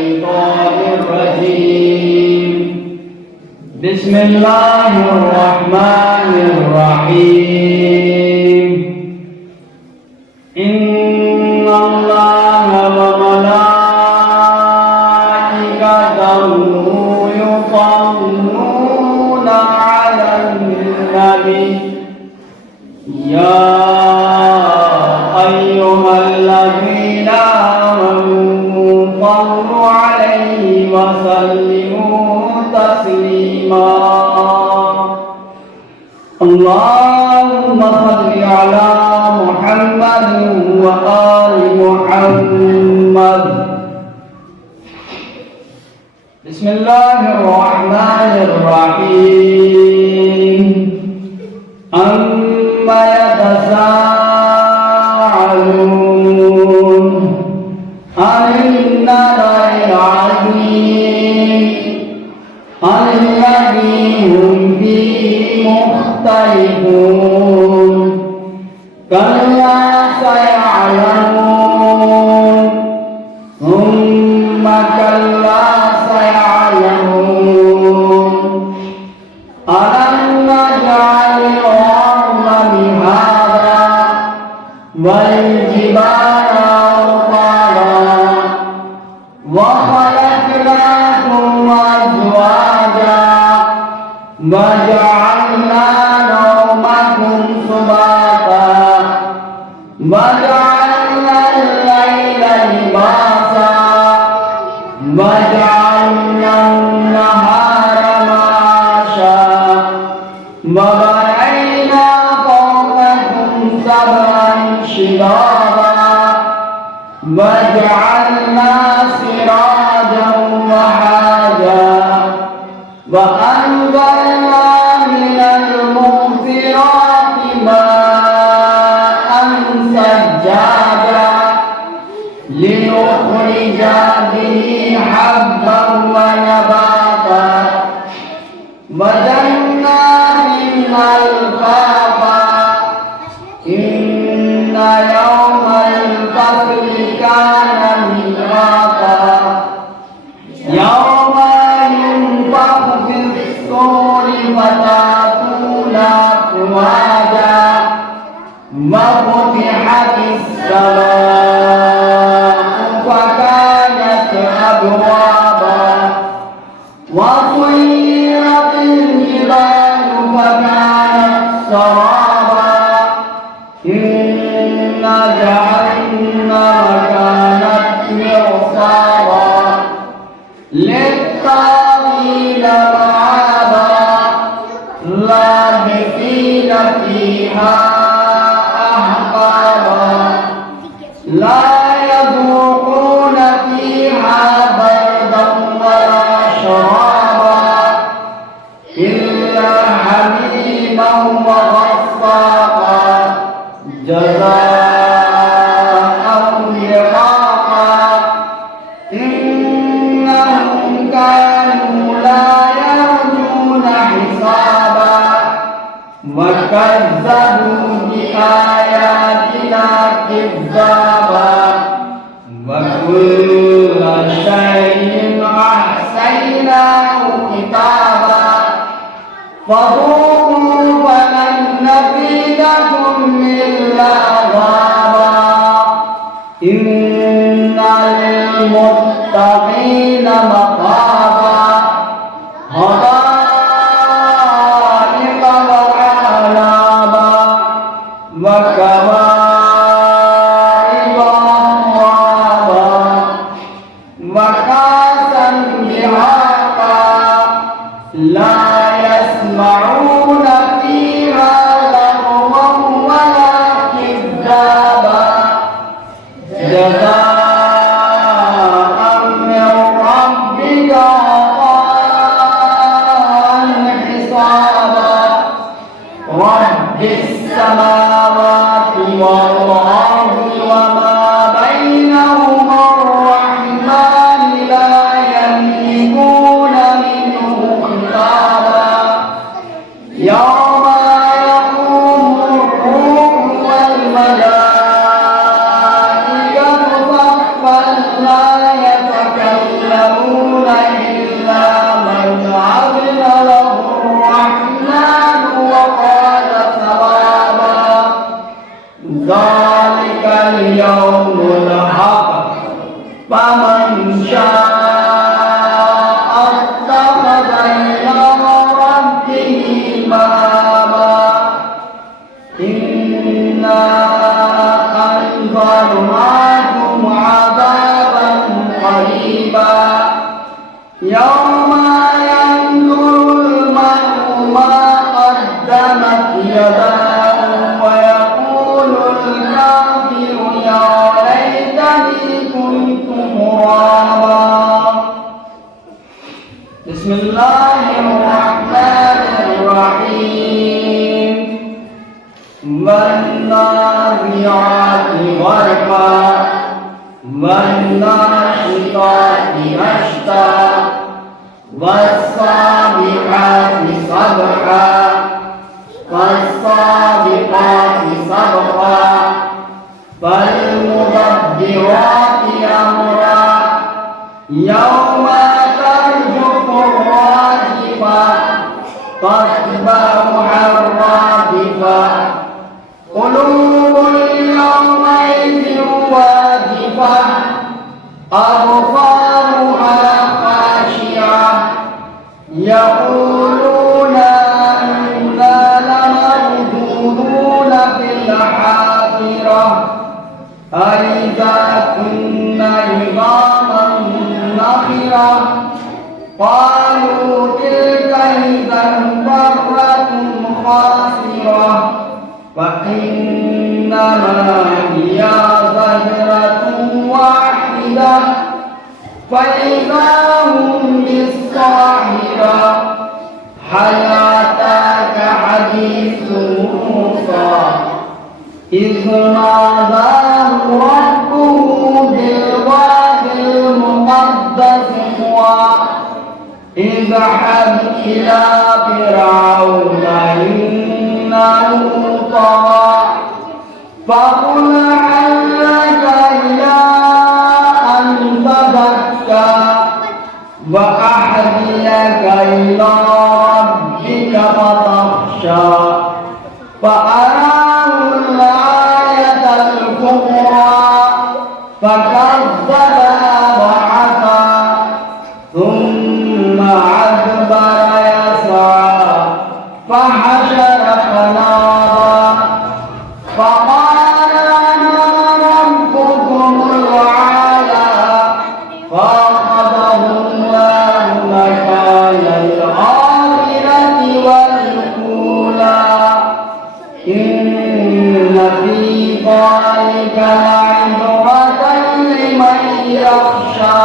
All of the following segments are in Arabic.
الشيطان الرجيم. بسم الله الرحمن الرحيم. إن الله وملائكته يصلون على النبي يا أيها الذين آمنوا صلوا عليه وسلموا تسليما. اللهم صل على محمد وآل محمد. بسم الله الرحمن الرحيم. أما يتساءلون عن النبأ العظيم الذي هم فيه مختلفون كلا سيعلمون ثم كلا سيعلمون ألم نجعل الأرض مهادا والجبال أوطادا وخلقناكم أزواجا وجعلنا نومكم سباتا وجعلنا الليل لباسا وجعلنا النهار معاشا وبنينا فوقكم سبعا شدادا وجعلنا سراجا وحاجا وأنزلنا من المغفرات ماء ثجاجا لنخرج به حبا ونباتا وجنات ألفافا إن يوم الفصل كان ميقاتا يوم ينفخ في الصور فتأتون أفواجا وفتحت السماء فكانت أبوابا وسيرت الجبال فكانت سرابا إن جهنم كانت مرصادا للطاغين مآبا لابثين فيها أحقابا لا يذوقون فيها بردا ولا شرابا إلا حميما وغساقا جزاء وفاقا إنهم كانوا لا يرجون حسابا وكذبوا بآياتنا كذابا وكل شيء أحصيناه كتابا فذوقوا فلن نزيدكم إلا عذابا إن للمتقين مفازا حدائق وأعنابا وكواعب أترابا وكأسا دهاقا لا يسمعون فيها لغوا ولا كذابا جزاء من ربهم فمن شاء اتخذ إلى ربه مآبا إنا أنذرناكم عذابا قريبا يوم ينظر المرء ما قدمت يداه ويقول الكافر يا ليتني كنت ترابا. بسم الله الرحمن الرحيم. والنازعات غرقا والناشطات نشطا والسابحات سبحا فالسابقات سبقا فالمدبرات أمرا يوم ترجف الراجفة تتبعها الرادفة قلوب يومئذ واجفة أبصارها خاشعة يقولون إنا لمردودون في الحافرة أإذا كنا عظاما نخرة قالوا تلك إذا كرة خاسرة فإنما هي زجرة واحدة فإذا هم بالساهرة هل أتاك حديث موسى إذ ناداه ربه بالواد المقدس طوى اذهب إلى فرعون إنه طغى فقل هل لك إلى أن تزكى وأهديك إلى ربك فتخشى فأراه الآية الكبرى فكذب وعصى ثم أدبر يسعى فحشر فنادى فقال أنا ربكم الأعلى فأخذه الله مكان الآخرة والأولى إن في ذلك لعبرة لمن يخشى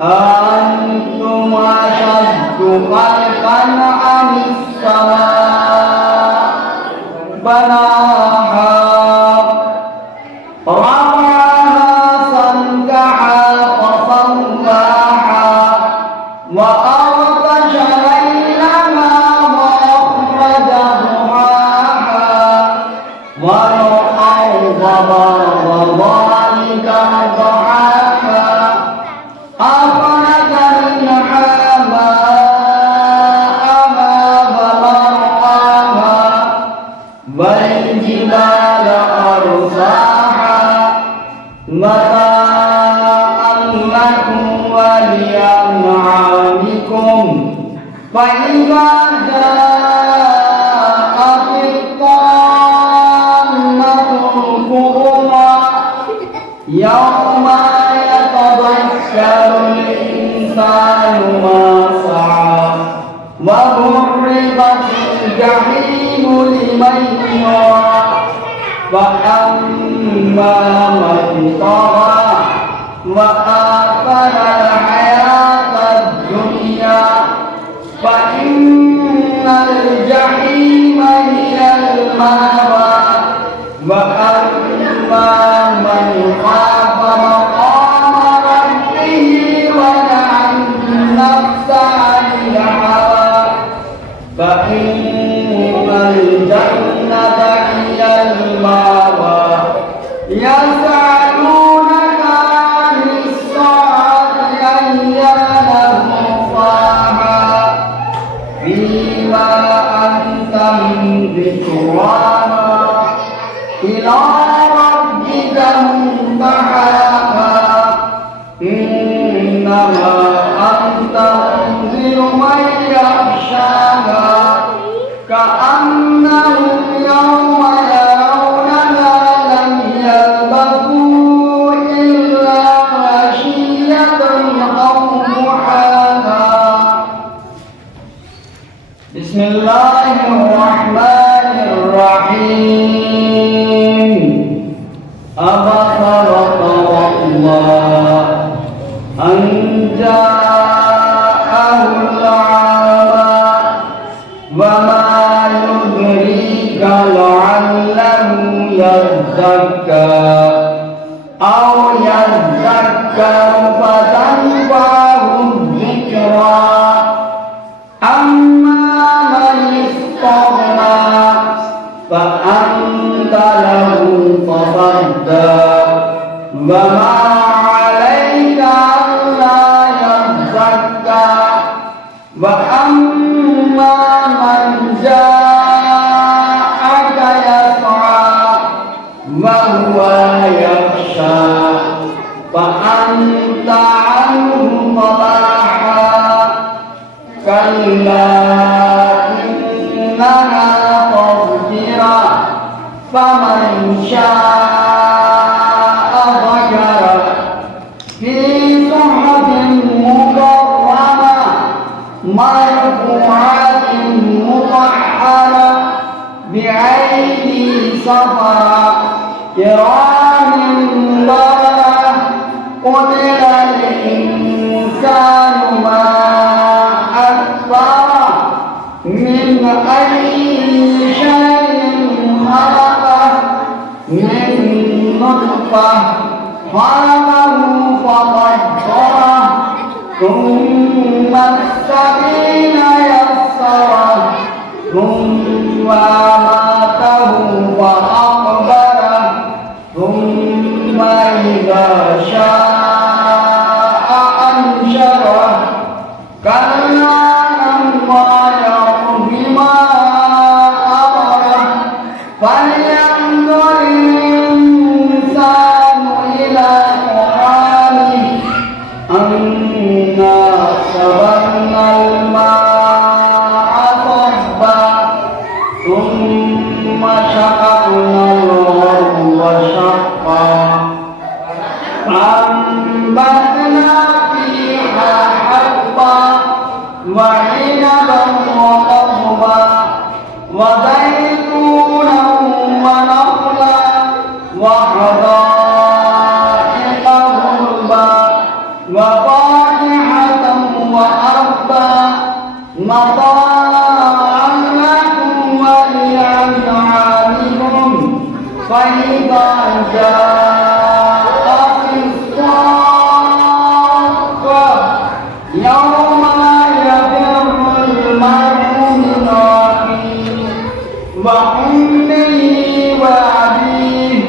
أأنتم أشد خلقا أم السماء بناها رفعها سمكها فسواها وأغطش ليلها وأخرج ضحاها والأرض بعد ذلك ضحاها أخرج منها ماءها ومرعاها والجبال أرساها متاعا لكم ولأنعامكم فإذا جاءت الطامة الكبرى يوم يتذكر الإنسان ما سعى وبرزت الجحيم لمن يرى فأما من طغى وآثر الحياة الدنيا فإن الجحيم هي المأوى وأما من خاف مقام ربه ونهى النفس عن الهوى فإن الجنة هي المأوى يسألونك عن الساعة إنما أنت منذر من يخشاها كأنهم يوم يرونها لم يلبثوا إلا عشية أو ضحاها. بسم الله الرحمن الرحيم. عبس وتولى أن جاءه الأعمى وما يدريك لعله يزكى أو يذكر فتنفعه الذكرى أما من استغنى فأنت له تصدى وما عليك ألا يزكى وأما من جاءك يسعى وهو يخشى فأنت عنه تلاحى كلا إنها تذكرة فمن شاء ذكره في صحف مكرمة مرفوعة مطهرة بأيدي سفرة كرام بررة قتل الإنسان ما أكفره من أي شيء خلقه من نطفة خلقه فقدره ثم السبيل يسره ثم أماته فأقبره ثم إذا شاء أنشره كلا لما يقض ما أمره فلينظر الإنسان إلى طعامه أنا صببنا الماء صبا ثم شققنا الأرض شقا فأنبتنا فيها حبا وعنبا وقضبا وزيتونا ونخلا وحدائق غلبا وفاكهة وأبا مطاعا لكم ولأنعامكم فإذا جاءت الصاخة يوم يفر المرء من أخيه وأمه وأبيه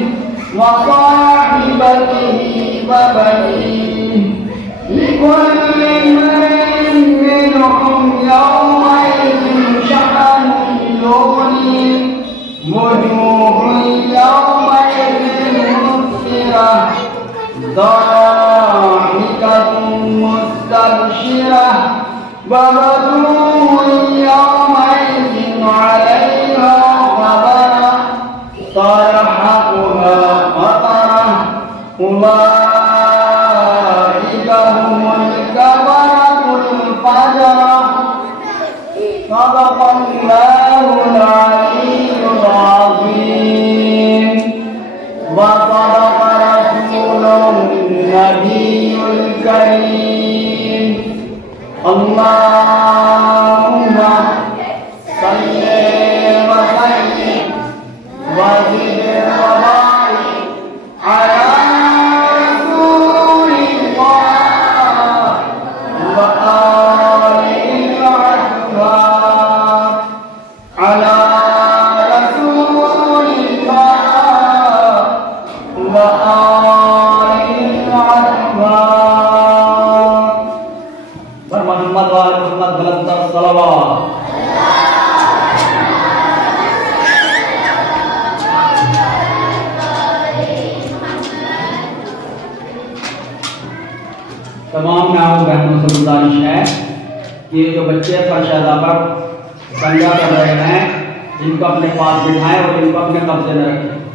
وصاحبته وبنيه لكل امرئ منهم يومئذ شأن يغنيه وجوه يومئذ مسفرة ضاحكة مستبشرة ووجوه يومئذ عليها غبرة ترهقها قترة أولئك هم الكفرة الفجرة. صدق الله العلي العظيم وصدق رسوله النبي الكريم. اللهم صل وسلم وزد وبارك على رسول الله وآله الأطهار على رسول الله وآله الأطهار Muhammad wa Muhammad dalam salawat. तमाम माओ बहनों से गुजारिश है कि ये जो बच्चे फरशादा पर दंगा कर रहे हैं, इनको अपने पास बिठाएं और इनको अपने कब्जे में रखें।